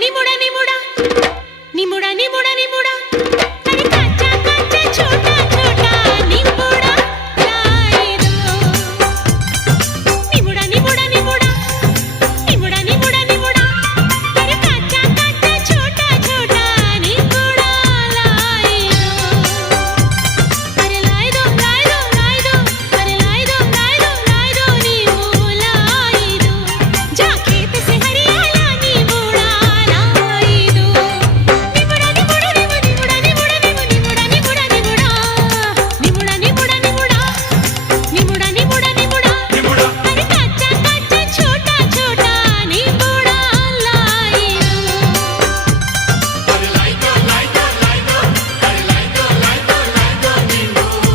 Vladimir Moreno.